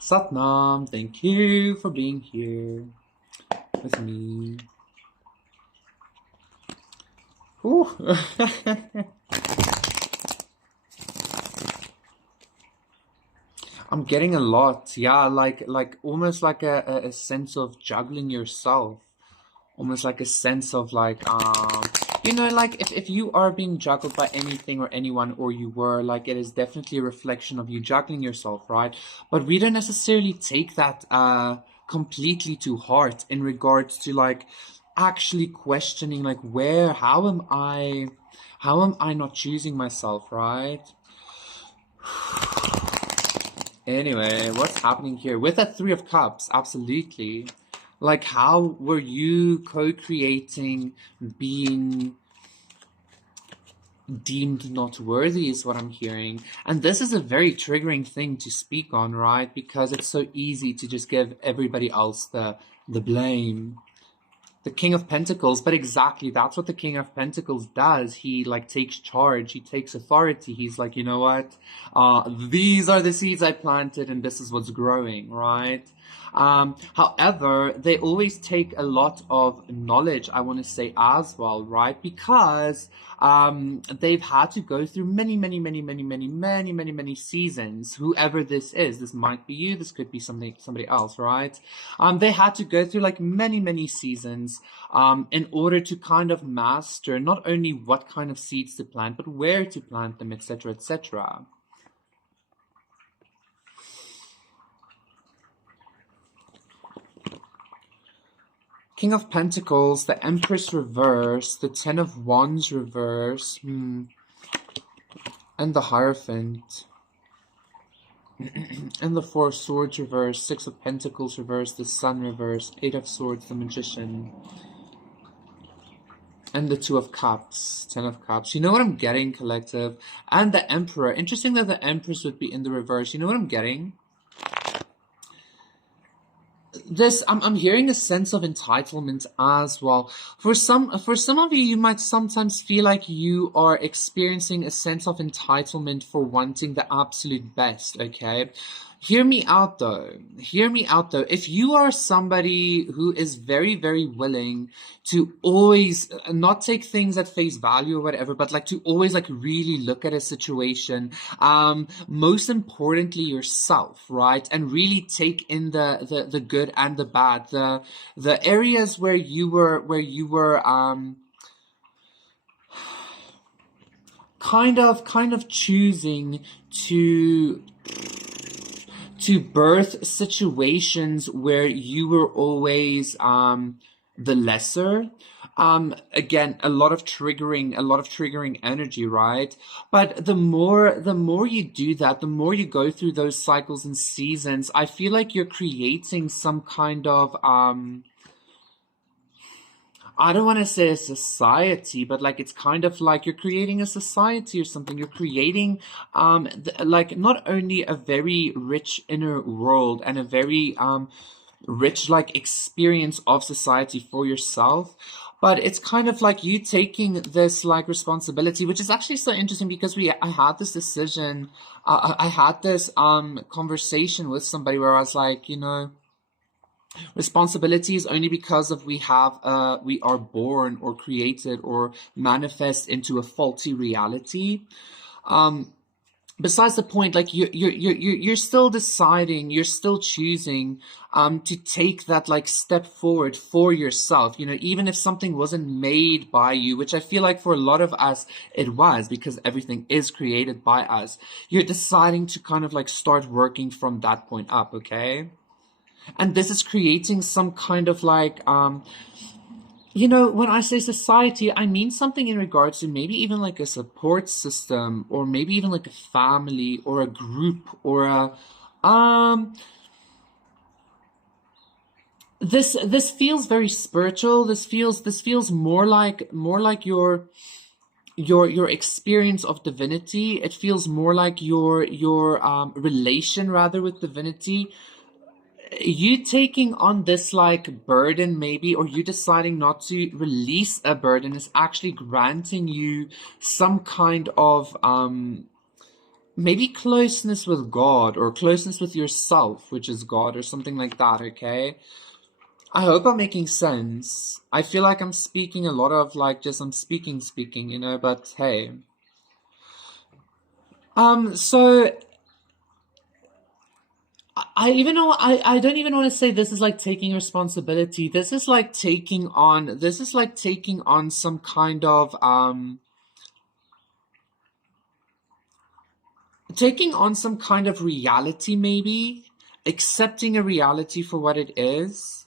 Satnam, thank you for being here with me. Ooh. I'm getting a lot, yeah, like almost like a sense of juggling yourself, almost like a sense of like if you are being juggled by anything or anyone, or you were, like, it is definitely a reflection of you juggling yourself, right? But we don't necessarily take that completely to heart in regards to like actually questioning like where how am I not choosing myself, right? Anyway, what's happening here with that Three of Cups? Absolutely. Like, how were you co-creating being deemed not worthy is what I'm hearing. And this is a very triggering thing to speak on, right? Because it's so easy to just give everybody else the blame. The King of Pentacles, but exactly that's what the King of Pentacles does. He like takes charge, he takes authority. He's like, you know what? These are the seeds I planted, and this is what's growing, right? However, they always take a lot of knowledge, I want to say, as well, right? Because they've had to go through many seasons. Whoever this might be you, this could be somebody else, right? They had to go through like many seasons in order to kind of master not only what kind of seeds to plant, but where to plant them, etc., etc. King of Pentacles, the Empress reverse, the Ten of Wands reverse, and the Hierophant. And the Four of Swords reverse, Six of Pentacles reverse, the Sun reverse, Eight of Swords, the Magician. And the Two of Cups, Ten of Cups. You know what I'm getting, collective? And the Emperor. Interesting that the Empress would be in the reverse. You know what I'm getting? I'm hearing a sense of entitlement as well. For some of you, you might sometimes feel like you are experiencing a sense of entitlement for wanting the absolute best, okay? Hear me out though. Hear me out though. If you are somebody who is very willing to always not take things at face value or whatever, but like to always like really look at a situation, most importantly yourself, right? And really take in the good and the bad, the areas where you were kind of choosing to birth situations where you were always the lesser. Again, a lot of triggering energy, right? But the more you do that, the more you go through those cycles and seasons, I feel like you're creating some kind of I don't want to say a society, but like it's kind of like you're creating a society or something. You're creating like not only a very rich inner world and a very rich like experience of society for yourself, but it's kind of like you taking this like responsibility, which is actually so interesting because I had this decision, I had this conversation with somebody where I was like, you know, responsibility is only because of we are born or created or manifest into a faulty reality. Besides the point, like you're still deciding, you're still choosing to take that like step forward for yourself, you know, even if something wasn't made by you, which I feel like for a lot of us it was, because everything is created by us. You're deciding to kind of like start working from that point up, okay? And this is creating some kind of like you know, when I say society, I mean something in regards to maybe even like a support system, or maybe even like a family or a group or a this feels very spiritual. This feels more like your experience of divinity. It feels more like your relation rather with divinity. You taking on this like burden maybe, or you deciding not to release a burden, is actually granting you some kind of maybe closeness with God or closeness with yourself, which is God, or something like that, okay? I hope I'm making sense. I feel like I'm speaking a lot of like just I'm speaking, but hey. So I even know I don't even want to say this is like taking responsibility. This is like taking on some kind of taking on some kind of reality, maybe accepting a reality for what it is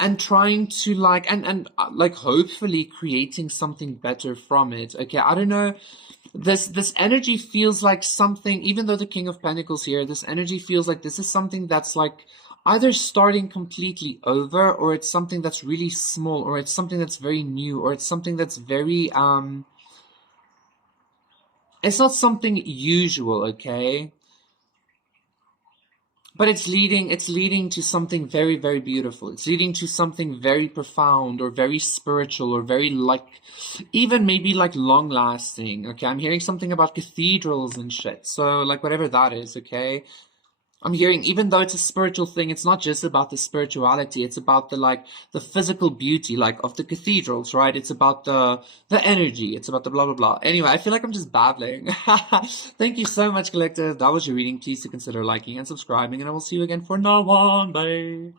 and trying to like and like hopefully creating something better from it. Okay, I don't know. This energy feels like something, even though the King of Pentacles here, this energy feels like this is something that's like either starting completely over, or it's something that's really small, or it's something that's very new, or it's something that's very it's not something usual, okay? But it's leading to something very, very beautiful. It's leading to something very profound or very spiritual or very like, even maybe like long lasting. Okay, I'm hearing something about cathedrals and shit. So like whatever that is, okay? I'm hearing, even though it's a spiritual thing, it's not just about the spirituality. It's about the like the physical beauty, like of the cathedrals, right? It's about the energy. It's about the blah blah blah. Anyway, I feel like I'm just babbling. Thank you so much, collective. That was your reading. Please do consider liking and subscribing, and I will see you again for another one. Bye.